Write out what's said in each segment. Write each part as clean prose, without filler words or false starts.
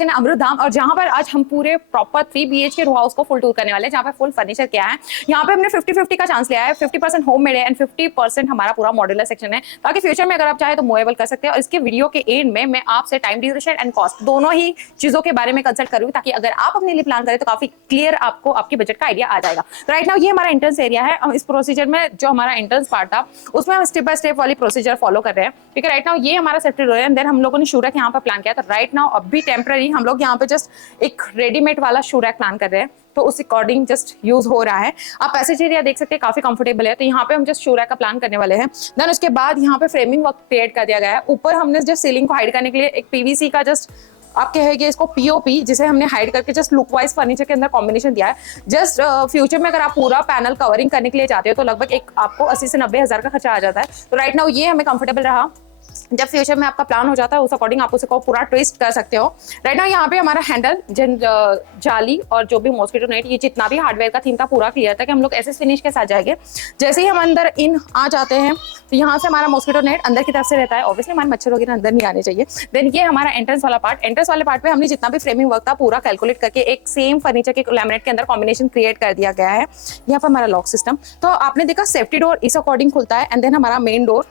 Location है अमृतधाम, और जहां पर आज हम पूरे प्रॉपर 3 BHK रो हाउस को फुल टूर करने वाले हैं, जहां पे फुल फर्नीचर किया है। यहाँ पे हमने 50-50 का चांस लिया है, 50% होम मेड है एंड 50% हमारा पूरा मॉड्यूलर सेक्शन है, ताकि फ्यूचर में अगर आप चाहे तो मूवेबल कर सकते हैं। और इसके वीडियो के एंड में मैं आपसे टाइम ड्यूरेशन एंड कॉस्ट दोनों ही चीजों के बारे में कंसल्ट करूंगी, ताकि अगर आप अपने लिए प्लान करें तो काफी क्लियर आपको आपके बजट का आइडिया आ जाएगा। तो राइट नाउ ये हमारा एंट्रेंस एरिया है। इस प्रोसीजर में जो हमारा एंट्रेंस पार्ट था उसमें हम स्टेप बाय स्टेप वाली प्रोसीजर फॉलो कर रहे हैं, ठीक है। राइट नाउ ये हमारा सेफ्टी डोर है, एंड देन हम लोगों ने शू रैक यहाँ पर प्लान किया। तो राइट नाउ अभी टेम्पररी हम लोग यहाँ पे जस्ट एक रेडीमेड वाला शू रैक प्लान कर रहे हैं, तो उस अकॉर्डिंग जस्ट यूज हो रहा है। आप पैसेज एरिया देख सकते हैं, काफी कंफर्टेबल है। तो यहाँ पे हम जस्ट शू रैक का प्लान करने वाले हैं। देन उसके बाद यहाँ पे फ्रेमिंग वर्क क्रिएट कर दिया गया है। ऊपर हमने जस्ट सीलिंग को हाइड करने के लिए एक पीवीसी का जस्ट आप कहेंगे इसको पीओपी, जिसे हमने हाइड करके जस्ट लुक वाइज फर्नीचर के अंदर कॉम्बिनेशन दिया है। जस्ट फ्यूचर में अगर आप पूरा पैनल कवरिंग करने के लिए चाहते हो तो लगभग एक आपको 80 से 90 हज़ार का खर्चा आ जाता है। तो राइट नाउ ये हमें कंफर्टेबल रहा। जब फ्यूचर में आपका प्लान हो जाता है उस अकॉर्डिंग आप उसको पूरा ट्विस्ट कर सकते हो। राइट नाउ यहाँ पे हमारा हैंडल जाली और जो भी मॉस्किटो नेट, ये जितना भी हार्डवेयर का थीम था पूरा क्लियर था कि हम लोग ऐसे फिनिश के साथ जाएंगे। जैसे ही हम अंदर इन आ जाते हैं तो यहाँ से हमारा मॉस्किटो नेट अंदर की तरफ से रहता है। ऑब्वियसली हमारे मच्छर वगैरह अंदर नहीं आने चाहिए। देन ये हमारा एंट्रेंस वाला पार्ट। एंट्रेंस वाले पार्ट पे हमने जितना भी फ्रेमिंग वर्क था पूरा कैलकुलेट करके एक सेम फर्नीचर के लैमिनेट के अंदर कॉम्बिनेशन क्रिएट कर दिया गया है। यहाँ पर हमारा लॉक सिस्टम, तो आपने देखा सेफ्टी डोर इस अकॉर्डिंग खुलता है, एंड देन हमारा मेन डोर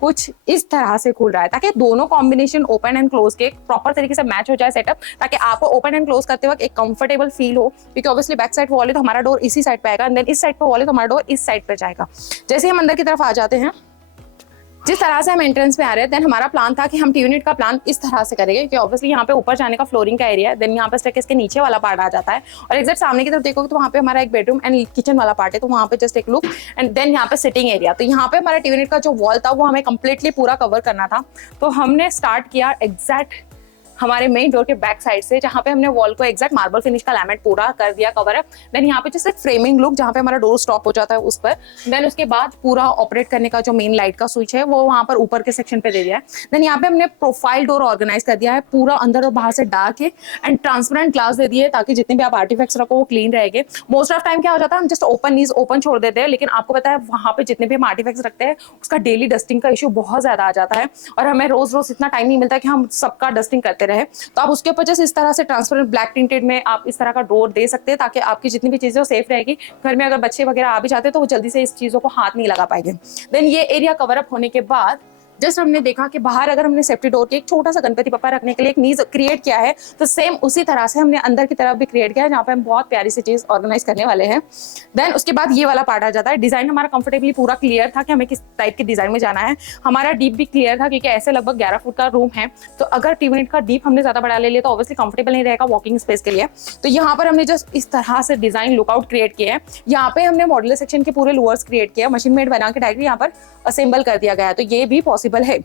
कुछ इस तरह से खुल रहा है, ताकि दोनों कॉम्बिनेशन ओपन एंड क्लोज के प्रॉपर तरीके से मैच हो जाए सेटअप, ताकि आपको ओपन एंड क्लोज करते वक्त एक कंफर्टेबल फील हो। क्योंकि ऑब्वियसली बैक साइड वॉल है तो हमारा डोर इसी साइड पे आएगा, देन इस साइड पे वॉल है तो हमारा डोर इस साइड पे जाएगा। जैसे हम अंदर की तरफ आ जाते हैं, जिस तरह से हम एंट्रेंस पे आ रहे हैं, देन हमारा प्लान था कि हम टी यूनिट का प्लान इस तरह से करेंगे कि ऑब्वियसली यहाँ पे ऊपर जाने का फ्लोरिंग का एरिया है, देन यहाँ पे स्टेयरकेस के नीचे वाला पार्ट आ जाता है, और एग्जैक्ट सामने की तरफ देखोगे तो वहाँ पे हमारा एक बेडरूम एंड किचन वाला पार्ट है, तो वहाँ पे जस्ट एक लुक, एंड देन यहाँ पे सिटिंग एरिया। तो यहाँ पे हमारा टी यूनिट का जो वॉल था वो हमें कंप्लीटली पूरा कवर करना था, तो हमने स्टार्ट किया एग्जैक्ट हमारे मेन डोर के बैक साइड से, जहाँ पे हमने वॉल को एग्जैक्ट मार्बल फिनिश का लैमिनेट पूरा कर दिया कवर है। देन यहाँ पे जैसे फ्रेमिंग लुक जहाँ पे हमारा डोर स्टॉप हो जाता है उस पर। देन उसके बाद पूरा ऑपरेट करने का जो मेन लाइट का स्विच है वो वहाँ पर ऊपर के सेक्शन पे दे दिया है। देन यहाँ पे हमने प्रोफाइल डोर ऑर्गेनाइज कर दिया है, पूरा अंदर और बाहर से डार्क है, एंड ट्रांसपेरेंट ग्लास दे दिए ताकि जितने भी आप आर्टिफैक्ट्स रखो वो क्लीन रहेंगे। मोस्ट ऑफ टाइम क्या हो जाता है हम जस्ट ओपन नीज ओपन छोड़ देते हैं, लेकिन आपको पता है वहाँ पे जितने भी हम आर्टिफैक्ट्स रखते हैं उसका डेली डस्टिंग का इशू बहुत ज्यादा आ जाता है, और हमें रोज रोज इतना टाइम नहीं मिलता कि हम सबका डस्टिंग करते रहे। तो आप उसके ऊपर जस्ट इस तरह से ट्रांसपेरेंट ब्लैक टिंटेड में आप इस तरह का डोर दे सकते हैं, ताकि आपकी जितनी भी चीजें सेफ रहेगी। घर में अगर बच्चे वगैरह आ भी जाते हैं तो वो जल्दी से इस चीजों को हाथ नहीं लगा पाएंगे। देन ये एरिया कवर अप होने के बाद जस्ट हमने देखा कि बाहर अगर हमने सेफ्टी डोर के एक छोटा सा गणपति पप्पा रखने के लिए एक नीज क्रिएट किया है, तो सेम उसी तरह से हमने अंदर की तरफ भी क्रिएट किया है, जहाँ पे हम बहुत प्यारी सी चीज ऑर्गेनाइज करने वाले हैं। देन उसके बाद ये वाला पार्ट आ जाता है। डिजाइन हमारा कंफर्टेबली पूरा क्लियर था कि हमें किस टाइप के डिजाइन में जाना है। हमारा डीप भी क्लियर था, क्योंकि ऐसे लगभग 11 फुट का रूम है, तो अगर टी यूनिट का डीप हमने ज्यादा बढ़ा ले लिया तो ऑब्वियसली कंफर्टेबल नहीं रहेगा वॉकिंग स्पेस के लिए। तो यहाँ पर हमने जस्ट इस तरह से डिजाइन लुकआउट क्रिएट किया है। यहाँ पे हमने मॉड्यूलर सेक्शन के पूरे लोअर्स क्रिएट किया, मशीन मेड बना के डायरेक्टली यहाँ पर असेंबल कर दिया गया है, तो ये भी पॉसिबल है।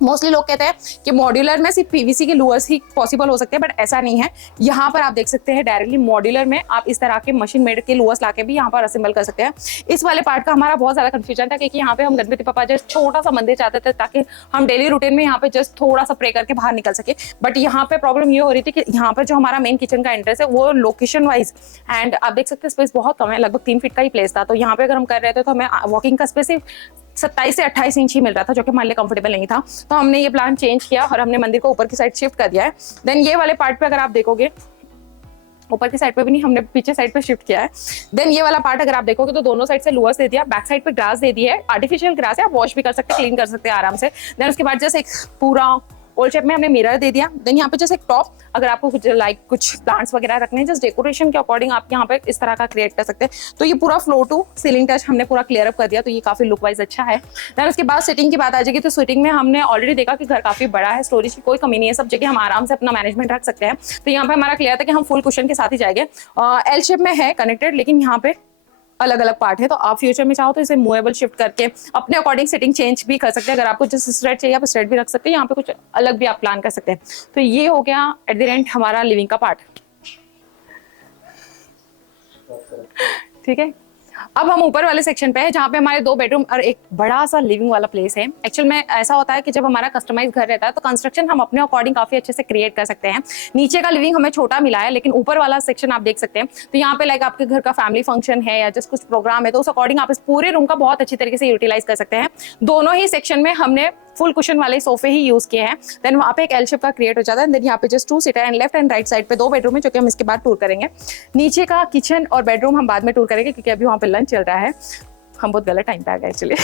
मोस्टली लोग कहते हैं कि मॉड्यूलर में सिर्फ पीवीसी के लूअर्स ही पॉसिबल हो सकते हैं, बट ऐसा नहीं है। यहाँ पर आप देख सकते हैं डायरेक्टली मॉड्यूलर में आप इस तरह के मशीन मेड के लूअर्स लाके भी यहाँ पर असेंबल कर सकते हैं। इस वाले पार्ट का हमारा बहुत ज्यादा कंफ्यूजन था, क्योंकि यहाँ पे हम गणपति पापा जस्ट छोटा सा मंदिर चाहते थे ताकि हम डेली रूटीन में यहाँ पे जस्ट थोड़ा सा प्रे करके बाहर निकल सके। बट यहाँ पे प्रॉब्लम ये हो रही थी कि यहाँ पर जो हमारा मेन किचन का एंट्रेंस है वो लोकेशन वाइज, एंड आप देख सकते हैं स्पेस बहुत कम है, लगभग 3 फीट का ही प्लेस था। तो यहाँ पे अगर हम कर रहे थे तो हमें वॉकिंग का स्पेस 27 से 28 इंच ही मिल रहा था, जो कि हमारे लिए कंफर्टेबल नहीं था। तो हमने ये प्लान चेंज किया और हमने मंदिर को ऊपर की साइड शिफ्ट कर दिया है। देन ये वाले पार्ट पे अगर आप देखोगे, ऊपर की साइड पे भी नहीं, हमने पीछे साइड पे शिफ्ट किया है। देन ये वाला पार्ट अगर आप देखोगे तो दोनों साइड से लोअर्स दे दिया, बैक साइड पे ग्रास दे दी है, आर्टिफिशियल ग्रास है, आप वॉश भी कर सकते हैं, क्लीन कर सकते हैं आराम से। देन उसके बाद जैसे एक पूरा ओल शेप में हमने मिरर दे दिया। देन यहाँ पे जैसे एक टॉप, अगर आपको कुछ प्लांट्स वगैरह रखने हैं जस्ट डेकोरेशन के अकॉर्डिंग आप यहाँ पे इस तरह का क्रिएट कर सकते हैं। तो ये पूरा फ्लोर टू सीलिंग टच हमने पूरा क्लियर अप कर दिया, तो ये काफी लुक वाइज अच्छा है। देन उसके बाद सिटिंग की बात आ जाएगी, तो सिटिंग में हमने ऑलरेडी देखा कि घर काफी बड़ा है, स्टोरेज की कोई कमी नहीं है, सब जगह हम आराम से अपना मैनेजमेंट रख सकते हैं। तो यहाँ पे हमारा क्लियर था कि हम फुल कुशन के साथ ही जाएंगे। एल शेप में है कनेक्टेड, लेकिन यहाँ पे अलग अलग पार्ट है, तो आप फ्यूचर में चाहो तो इसे मूवेबल शिफ्ट करके अपने अकॉर्डिंग सेटिंग चेंज भी कर सकते हैं। अगर आपको जैसे स्ट्रेट चाहिए आप स्ट्रेट भी रख सकते हैं, यहाँ पे कुछ अलग भी आप प्लान कर सकते हैं। तो ये हो गया एट द एंड हमारा लिविंग का पार्ट, ठीक है। अब हम ऊपर वाले सेक्शन पे है, जहाँ पे हमारे 2 बेडरूम और एक बड़ा सा लिविंग वाला प्लेस है। एक्चुअल में ऐसा होता है कि जब हमारा कस्टमाइज घर रहता है तो कंस्ट्रक्शन हम अपने अकॉर्डिंग काफी अच्छे से क्रिएट कर सकते हैं। नीचे का लिविंग हमें छोटा मिला है, लेकिन ऊपर वाला सेक्शन आप देख सकते हैं। तो यहाँ पे लाइक आपके घर का फैमिली फंक्शन है या जस्ट कुछ प्रोग्राम है, तो उस अकॉर्डिंग आप इस पूरे रूम का बहुत अच्छी तरीके से यूटिलाइज कर सकते हैं। दोनों ही सेक्शन में हमने फुल कुशन वाले सोफे ही यूज किए हैं। देन वहाँ पे एक एल शेप का क्रिएट हो जाता है। देन यहाँ पे just 2 seater and left and right side पे 2 बेडरूम है जो कि हम इसके बाद टूर करेंगे। नीचे का किचन और बेडरूम हम बाद में टूर करेंगे क्योंकि अभी वहाँ पे लंच चल रहा है। हम बहुत गलत टाइम पे आ गए एक्चुअली।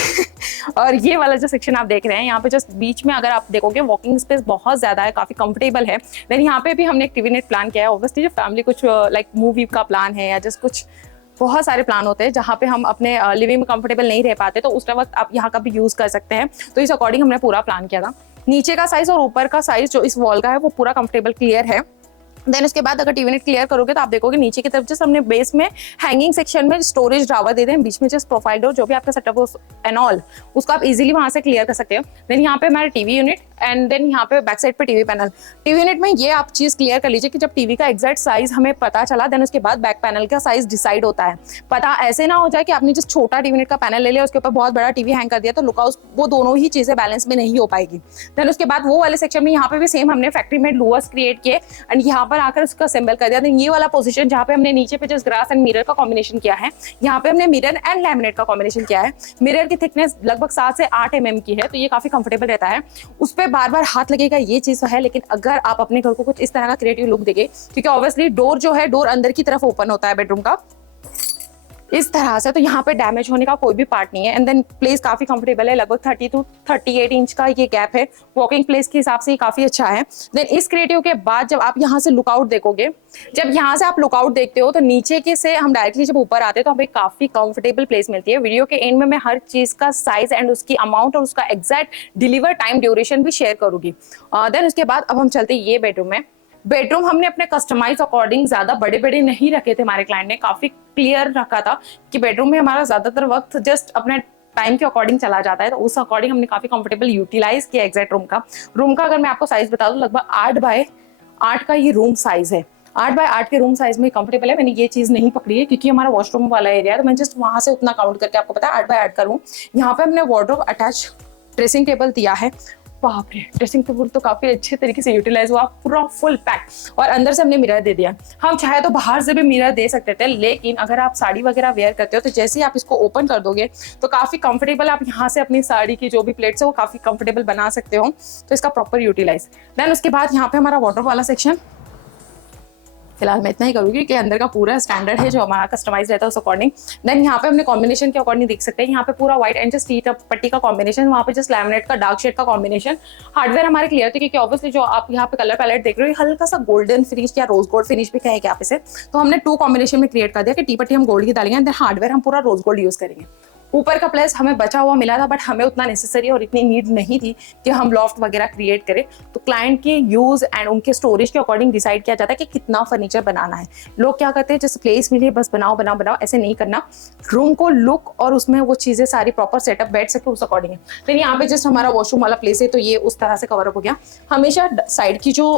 और ये वाला जो सेक्शन आप देख रहे हैं, यहाँ पे जस्ट बीच में अगर आप देखोगे वॉकिंग स्पेस बहुत ज्यादा है, काफी कंफर्टेबल है। देन यहाँ पे भी हमने एक टीवी नेट प्लान किया है। ऑब्वियसली जो फैमिली कुछ लाइक मूवी का प्लान है या जस्ट कुछ बहुत सारे प्लान होते हैं जहाँ पे हम अपने लिविंग में कंफर्टेबल नहीं रह पाते, तो उस वक्त आप यहाँ का भी यूज कर सकते हैं। तो इस अकॉर्डिंग हमने पूरा प्लान किया था। नीचे का साइज और ऊपर का साइज जो इस वॉल का है वो पूरा कंफर्टेबल क्लियर है। देन उसके बाद अगर टीवी नेट क्लियर करोगे तो आप देखोगे नीचे की तरफ जस्ट हमने बेस में हैंगिंग सेक्शन में स्टोरेज ड्रावर दे दें, बीच में जस्ट प्रोफाइल डोर जो भी आपका सेटअप हो एंड ऑल उसको आप इजीली वहां से क्लियर कर सकते हो। देन यहाँ पे हमारा टीवी यूनिट एंड देन यहाँ पे बैक साइड पे टीवी पैनल। टीवी यूनिट में ये आप चीज क्लियर कर लीजिए कि जब टीवी का एग्जैक्ट साइज हमें पता चला देन उसके बाद बैक पैनल का साइज डिसाइड होता है। पता ऐसे ना हो जाए कि आपने जस्ट छोटा टीवी यूनिट का पैनल ले लिया उसके ऊपर बहुत बड़ा टीवी हैंग कर दिया तो लुकआउट वो दोनों ही चीजें बैलेंस में नहीं हो पाएगी। देन उसके बाद वो वाले सेक्शन में यहाँ पे भी सेम हमने फैक्ट्री मेड लूवर्स क्रिएट किए एंड यहाँ पर आकर उसका असेंबल कर दिया। ये वाला पोजीशन जहाँ पे हमने नीचे पे जस्ट ग्रास एंड मिरर का कॉम्बिनेशन किया है, यहाँ पे हमने मिरर एंड लैमिनेट का कॉम्बिनेशन किया है। मिरर की थिकनेस लगभग 7 से 8 mm की है तो ये काफी कंफर्टेबल रहता है। उस पर बार बार हाथ लगेगा ये चीज है, लेकिन अगर आप अपने घर को कुछ इस तरह का क्रिएटिव लुक देंगे क्योंकि ऑब्वियसली डोर जो है डोर अंदर की तरफ ओपन होता है बेडरूम का इस तरह से, तो यहाँ पे डैमेज होने का कोई भी पार्ट नहीं है। एंड देन प्लेस काफी कंफर्टेबल है, लगभग 30 to 38 इंच का ये गैप है। वॉकिंग प्लेस के हिसाब से ये काफी अच्छा है। देन इस क्रिएटिव के बाद जब आप यहाँ से लुकआउट देखोगे, जब यहाँ से आप लुकआउट देखते हो तो नीचे के से हम डायरेक्टली जब ऊपर आते हैं तो हमें काफी कंफर्टेबल प्लेस मिलती है। वीडियो के एंड में मैं हर चीज का साइज एंड उसकी अमाउंट और उसका एग्जैक्ट डिलीवर टाइम ड्यूरेशन भी शेयर करूंगी। देन उसके बाद अब हम चलते ये बेडरूम में। बेडरूम हमने अपने कस्टमाइज अकॉर्डिंग ज्यादा बड़े बड़े नहीं रखे थे। हमारे क्लाइंट ने काफी क्लियर रखा था कि बेडरूम में हमारा ज्यादातर वक्त जस्ट अपने टाइम के अकॉर्डिंग चला जाता है, तो उस अकॉर्डिंग हमने काफी कंफर्टेबल यूटिलाइज किया एग्जैक्ट रूम का अगर मैं आपको साइज बता दूं लगभग 8 बाय 8 का ये रूम साइज है। 8 बाय 8 के रूम साइज में कंफर्टेबल है। मैंने ये चीज नहीं पकड़ी है क्योंकि हमारा वॉशरूम वाला एरिया है तो मैं जस्ट वहां से उतना काउंट करके आपको पता है 8 बाय 8 का रूम। यहाँ पे हमने वार्डरोब अटैच ड्रेसिंग टेबल दिया है। बाप रे, ड्रेसिंग टेबल तो काफी अच्छे तरीके से यूटिलाइज हुआ, पूरा फुल पैक। और अंदर से हमने मिरर दे दिया। हम चाहे तो बाहर से भी मिरर दे सकते थे, लेकिन अगर आप साड़ी वगैरह वेयर करते हो तो जैसे ही आप इसको ओपन कर दोगे तो काफी कंफर्टेबल आप यहाँ से अपनी साड़ी की जो भी प्लेट्स है वो काफी कंफर्टेबल बना सकते हो। तो इसका प्रॉपर यूटिलाइज। देन उसके बाद यहाँ पे हमारा वार्डरोब वाला सेक्शन, फिलहाल मैं इतना ही करूंगी कि अंदर का पूरा स्टैंडर्ड है जो हमारा कस्टमाइज रहता है उस अकॉर्डिंग। देन यहाँ पे हमने कॉम्बिनेशन के अकॉर्डिंग देख सकते हैं, यहाँ पे पूरा व्हाइट एंड जस्ट टी पट्टी का कॉम्बिनेशन, वहाँ पे जस्ट लैमिनेट का डार्क शेड का कॉम्बिनेशन। हार्डवेयर हमारे क्लियर थे क्योंकि ऑब्वियसली जो आप यहाँ पे कलर पैलेट देख रहे हो हल्का सा गोल्डन फिनिश या रोज गोल्ड फिनिश भी कहेंगे आप इसे, तो हमने 2 कॉम्बिनेशन में क्रिएट कर दिया कि टी पट्टी हम गोल्ड की डालेंगे, देन हार्डवेयर हम पूरा रोज गोल्ड यूज करेंगे। ऊपर का प्लेस हमें बचा हुआ मिला था बट हमें उतना नेसेसरी और इतनी नीड नहीं थी कि हम लॉफ्ट वगैरह क्रिएट करें, तो क्लाइंट के यूज एंड उनके स्टोरेज के अकॉर्डिंग डिसाइड किया जाता है कि कितना फर्नीचर बनाना है। लोग क्या करते हैं जैसे प्लेस मिले बस बनाओ बनाओ बनाओ, ऐसे नहीं करना। रूम को लुक और उसमें वो चीजें सारी प्रॉपर सेटअप बैठ सके उस अकॉर्डिंग है। तो यहाँ पे जस्ट हमारा वॉशरूम वाला प्लेस है तो ये उस तरह से कवर अप हो गया। हमेशा साइड की जो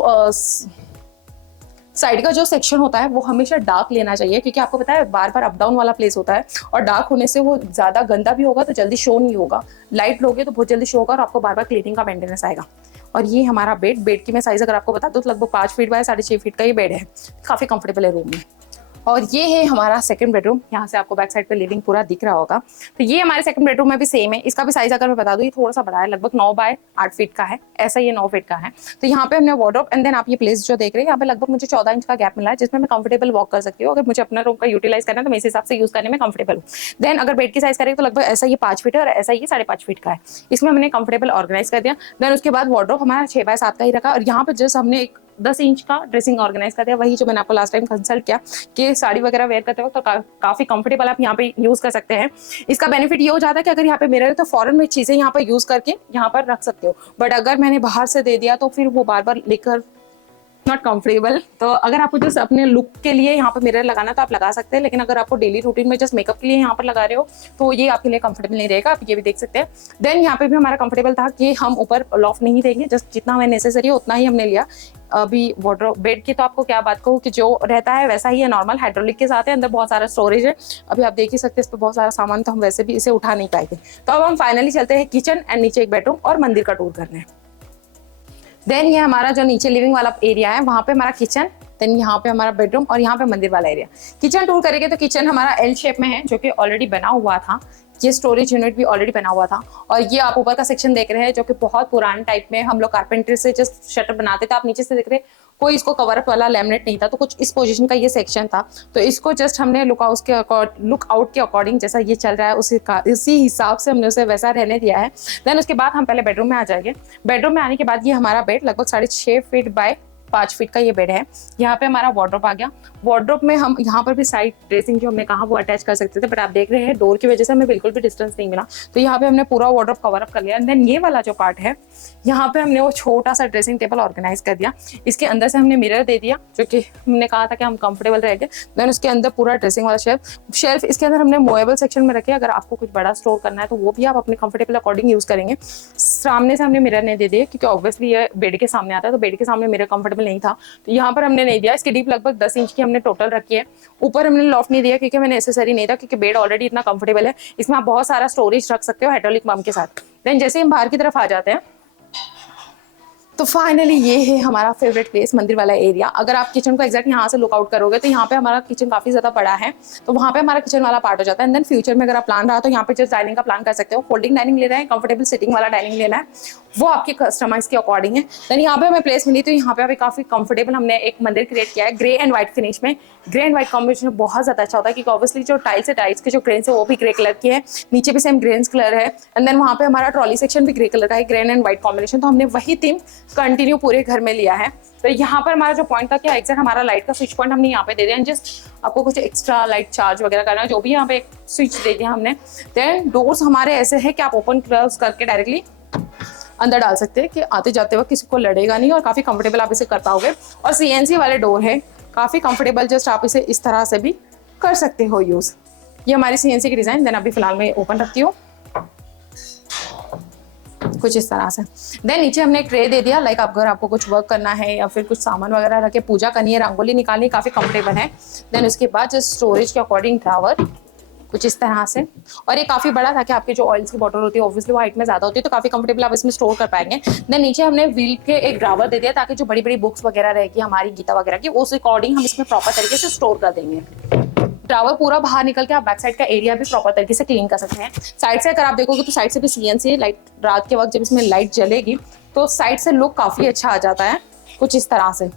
साइड का जो सेक्शन होता है वो हमेशा डार्क लेना चाहिए क्योंकि आपको पता है बार बार अप डाउन वाला प्लेस होता है और डार्क होने से वो ज्यादा गंदा भी होगा तो जल्दी शो नहीं होगा। लाइट लोगे तो बहुत जल्दी शो होगा और आपको बार बार क्लीनिंग का मेंटेनेंस आएगा। और ये हमारा बेड की मैं साइज अगर आपको बता दूं तो लगभग 5 फीट बाय 6.5 फीट का ये बेड है, काफी कंफर्टेबल है रूम में। और ये है हमारा सेकंड बेडरूम, यहाँ से आपको बैक साइड पे लिविंग पूरा दिख रहा होगा। तो ये हमारे सेकंड बेडरूम में भी सेम है। इसका भी साइज अगर मैं बता दूं ये थोड़ा सा बड़ा है, लगभग 9 बाय 8 फीट का है, ऐसा ये 9 फीट का है। तो यहाँ पे हमने वार्डरोब एंड देन आप ये प्लेस जो देख रहे हैं यहाँ पे लगभग मुझे 14 इंच का गैप मिला है जिसमें मैं कंफर्टेबल वॉक कर सकती हूँ। अगर मुझे अपना रूम का यूटिलाइज करना है तो मैं इस हिसाब से यूज करने में कंफर्टेबल हूँ। देन अगर बेड की साइज करें तो लगभग ऐसा ये 5 फीट है और ऐसा ये 5.5 फीट का है। इसमें हमने कंफर्टेबल ऑर्गेनाइज कर दिया। देन उसके बाद वार्डरोब हमारा 6 बाय 7 का ही रखा और यहाँ पे जस्ट हमने एक 10 इंच का ड्रेसिंग ऑर्गेनाइज कर दिया, वही जो मैंने आपको लास्ट टाइम कंसल्ट किया कि साड़ी वगैरह वेयर करते हो तो काफी कंफर्टेबल आप यहाँ पे यूज कर सकते हैं। इसका बेनिफिट ये हो जाता है कि अगर यहाँ पे मिरर है तो फॉरन में चीजें यहाँ पे यूज करके यहाँ पर रख सकते हो, बट अगर मैंने बाहर से दे दिया तो फिर वो बार बार लेकर नॉट कंफर्टेबल। तो अगर आपको जस्ट अपने लुक के लिए यहाँ पर मिरर लगाना तो आप लगा सकते हैं, लेकिन अगर आपको डेली रूटीन में जस्ट मेकअप के लिए यहाँ पर लगा रहे हो तो ये आपके लिए कंफर्टेबल नहीं रहेगा, आप ये भी देख सकते हैं। देन यहाँ पे भी हमारा कंफर्टेबल था कि हम ऊपर लॉफ्ट नहीं देंगे, जस्ट जितना हमें नेसेसरी है उतना ही हमने लिया। अभी वार्डरोब बेड की तो आपको क्या बात कहूँ कि जो रहता है वैसा ही है, नॉर्मल हाइड्रोलिक के साथ है, अंदर बहुत सारा स्टोरेज है। अभी आप देख ही सकते हैं इस पर बहुत सारा सामान, तो हम वैसे भी इसे उठा नहीं पाएंगे। तो अब हम फाइनली चलते हैं किचन एंड नीचे एक बेडरूम और मंदिर का टूर करने। देन ये हमारा जो नीचे लिविंग वाला एरिया है वहाँ पे हमारा किचन, देन यहाँ पे हमारा बेडरूम और यहाँ पे मंदिर वाला एरिया। किचन टूर करेंगे तो किचन हमारा एल शेप में है जो कि ऑलरेडी बना हुआ था। ये स्टोरेज यूनिट भी ऑलरेडी बना हुआ था। और ये आप ऊपर का सेक्शन देख रहे हैं जो कि बहुत पुराने टाइप में हम लोग कारपेंटर से जस्ट शटर बनाते थे। आप नीचे से देख रहे हैं कोई इसको कवर अप वाला लैमिनेट नहीं था, तो कुछ इस पोजीशन का ये सेक्शन था। तो इसको जस्ट हमने लुक आउट के अकॉर्डिंग जैसा ये चल रहा है उसी हिसाब से हमने उसे वैसा रहने दिया है। देन उसके बाद हम पहले बेडरूम में आ जाएंगे। बेडरूम में आने के बाद ये हमारा बेड लगभग 6.5 फीट बाय 5 फीट का ये बेड है। यहाँ पे हमारा वार्डरोब आ गया। वार्डरोब में हम यहाँ पर भी साइड ड्रेसिंग जो हमने कहा वो अटैच कर सकते थे, बट आप देख रहे हैं डोर की वजह से हमें बिल्कुल भी डिस्टेंस नहीं मिला, तो यहाँ पे हमने पूरा वार्डरोब कवर अप कर लिया। देन ये वाला जो पार्ट है यहाँ पे हमने वो छोटा सा ड्रेसिंग टेबल ऑर्गेनाइज कर दिया। इसके अंदर से हमने मिरर दे दिया जो कि हमने कहा था कि हम कंफर्टेबल रहेंगे। देन उसके अंदर पूरा ड्रेसिंग वाला शेल्फ इसके अंदर हमने मूवेबल सेक्शन में रखे। अगर आपको कुछ बड़ा स्टोर करना है तो वो भी आप अपने कंफर्टेबल अकॉर्डिंग यूज करेंगे। सामने से हमने मिरर नहीं दे दिए क्योंकि ऑब्वियसली ये बेड के सामने आता है, तो बेड के सामने मिरर कंफर्टेबल नहीं था, तो यहाँ पर हमने नहीं दिया। इसकी डीप लगभग 10 इंच की हमने टोटल रखी है। ऊपर हमने लॉफ्ट नहीं दिया क्योंकि हमें नेसेसरी नहीं था, क्योंकि बेड ऑलरेडी इतना कंफर्टेबल है। इसमें आप बहुत सारा स्टोरेज रख सकते हो हाइड्रोलिक पंप के साथ। देन जैसे हम बाहर की तरफ आ जाते हैं तो फाइनली ये है हमारा फेवरेट प्लेस, मंदिर वाला एरिया। अगर आप किचन को एग्जैक्ट यहाँ से लुकआउट करोगे तो यहाँ पे हमारा किचन काफी ज्यादा बड़ा है, तो वहाँ पे हमारा किचन वाला पार्ट हो जाता है। एंड देन फ्यूचर में अगर आप प्लान रहा तो यहाँ पे जस्ट डाइनिंग का प्लान कर सकते हो। फोल्डिंग डाइनिंग लेना है, कंफर्टेबल सिटिंग वाला डाइनिंग लेना है, वो आपके कस्टमाइज के अकॉर्डिंग है। देन यहाँ पे हमें प्लेस मिली तो यहाँ पे अभी काफी कंफर्टेबल हमने एक मंदिर क्रिएट किया है ग्रे एंड व्हाइट फिनिश में। ग्रे एंड व्हाइट कॉम्बिनेशन बहुत ज्यादा अच्छा होता है क्योंकि ऑब्वियसली जो टाइल्स है, टाइल्स के जो ग्रेन्स है वो भी ग्रे कलर की है, नीचे भी सेम ग्रेन्स कलर है। एंड देन वहाँ पे हमारा ट्रॉली सेक्शन भी ग्रे कलर का है, ग्रे एंड व्हाइट कॉम्बिनेशन। तो हमने वही थीम कंटिन्यू पूरे घर में लिया है। तो यहाँ पर हमारा जो पॉइंट था कि एग्जैक्ट हमारा लाइट का स्विच पॉइंट हमने यहाँ पे दे दिया। जस्ट आपको कुछ एक्स्ट्रा लाइट चार्ज वगैरह करना है जो भी यहाँ पे एक स्विच दे दिया हमने। देन डोर्स हमारे ऐसे है कि आप ओपन क्लोज करके डायरेक्टली अंदर डाल सकते हैं कि आते जाते वक्त किसी को लड़ेगा नहीं और काफी कंफर्टेबल आप इसे कर पाओगे। और CNC वाले डोर है, काफी कंफर्टेबल, जस्ट आप इसे इस तरह से भी कर सकते हो यूज। ये हमारी CNC की डिजाइन। देन अभी फिलहाल मैं ओपन रखती हूँ कुछ इस तरह से। देन नीचे हमने एक ट्रे दे दिया, लाइक अगर आपको कुछ वर्क करना है या फिर कुछ सामान वगैरह रखे, पूजा करनी है, रंगोली निकालनी, काफी कंफर्टेबल है। देन उसके बाद जस्ट स्टोरेज के अकॉर्डिंग ड्रावर कुछ इस तरह से। और ये काफी बड़ा था कि आपके जो ऑयल्स की बॉटल होती है ऑब्वियसली वो हाइट में ज्यादा होती है, तो काफी कंफर्टेबल आप इसमें स्टोर कर पाएंगे। देन नीचे हमने व्हील के एक ड्रावर दे दिया ताकि जो बड़ी बड़ी बुक्स वगैरह रहेगी हमारी गीता वगैरह की, उस अकॉर्डिंग हम इसमें प्रॉपर तरीके से स्टोर कर देंगे। ड्रावर पूरा बाहर निकल के आप बैक साइड का एरिया भी प्रॉपर तरीके से क्लीन कर सकते हैं। साइड से अगर आप देखोगे तो साइड से भी CNC लाइट, रात के वक्त जब इसमें लाइट जलेगी तो साइड से लुक काफी अच्छा आ जाता है कुछ इस तरह से।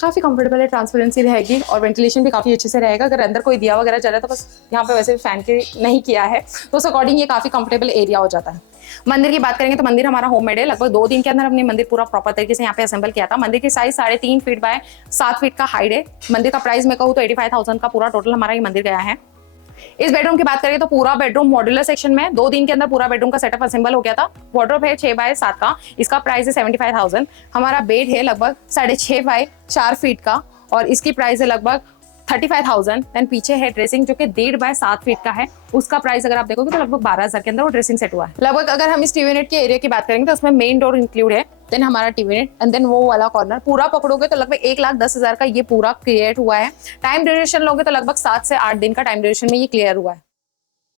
काफी कंफर्टेबल है, ट्रांसपेरेंसी रहेगी और वेंटिलेशन भी काफी अच्छे से रहेगा। अगर अंदर कोई दिया वगैरह जले तो बस यहाँ पे वैसे फैन के नहीं किया है, तो उस अकॉर्डिंग ये काफी कंफर्टेबल एरिया हो जाता है। मंदिर की बात करेंगे तो मंदिर हमारा होममेड है। लगभग 2 दिन के अंदर हमने मंदिर पूरा प्रॉपर तरीके से यहाँ पे असेंबल किया था। मंदिर की साइज 3.5 फीट बाय 7 फीट का हाइट है। मंदिर का प्राइस मैं कहूँ तो 85,000 का पूरा टोटल हमारा ये मंदिर गया है। इस बेडरूम की बात करें तो पूरा बेडरूम मॉड्यूलर सेक्शन में 2 दिन के अंदर पूरा बेडरूम का सेटअप असेंबल हो गया था। वार्डरोब है 6 बाय 7 का, इसका प्राइस है 75,000। हमारा बेड है लगभग 6.5 बाय 4 फीट का और इसकी प्राइस है लगभग 35,000। देन पीछे है ड्रेसिंग जो कि 1.5 बाय 7 फीट का है, उसका प्राइस अगर आप देखोगे तो लगभग 12,000 के अंदर वो ड्रेसिंग सेट हुआ है। लगभग अगर हम इस टीवी यूनिट के एरिया की बात करेंगे तो उसमें मेन डोर इंक्लूड है, देन हमारा टीवी यूनिट एंड देन वो वाला कॉर्नर पूरा पकड़ोगे तो लगभग 1,10,000 का ये पूरा क्रिएट हुआ है। टाइम ड्यूरेशन लोगे तो लगभग 7 से 8 दिन का टाइम ड्यूरेशन में ये क्लियर हुआ है।